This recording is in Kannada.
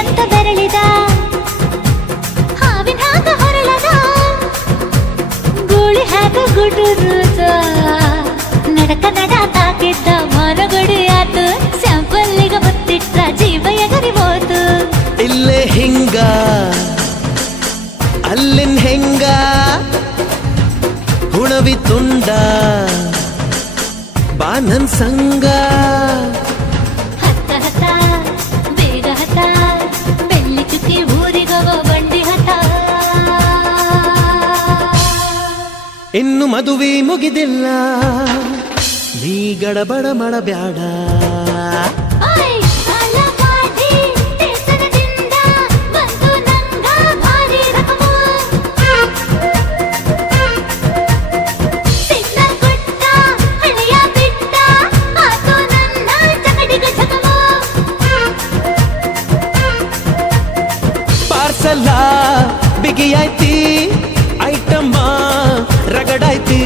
ಅಂತ ಬೆರಳಿದ ಹಾವಿನ ಹಾಗ ಹೊರಳದ ಗೂಳಿ ಹಾಗ ಗುಡುರುದ ನಡಕ ನಡ ತಾಕಿದ್ದ ಮರಗಡಿ ಆತು ಸ್ಯಾಂಪಲ್ಲಿಗ ಮುತ್ತಿಟ್ಟ ಜೀವ ಎಗರಿ ಹೋತು ಇಲ್ಲೇ ಹಿಂಗ ಅಲ್ಲಿನ್ ಹೆಂಗ ಹುಣವಿ ತುಂಡ ಬಾ ನನ್ ಸಂಗ ಹತ್ತ ಹತ ಬೇಗ ಹತ ಬೆಳ್ಳಿ ಚುಕ್ಕಿ ಊರಿಗವ ಬಂಡಿ ಹತ ಇನ್ನು ಮದುವೆ ಮುಗಿದಿಲ್ಲ ನೀ ಗಡಬಡ ಮಾಡಬ್ಯಾಡ ಓಯ್ ಸಾಲಗಾಡಿ ದೇಶದಿಂದ ಬಂದು ನಂಗ ಭಾರಿ ರಕಮು ಸಿಗ್ನಲ್ ಕೊಟ್ಟ ಹಳೆಯ ಬಿಟ್ಟ ಆತು ನನ್ನ ಚಕಡಿಗ ಚಕಮು ಪಾರ್ಸಲ ಬಿಗಿಯಾಯ್ತಿ ಐಟಮ್ಮ ರಗಡಾಯ್ತಿ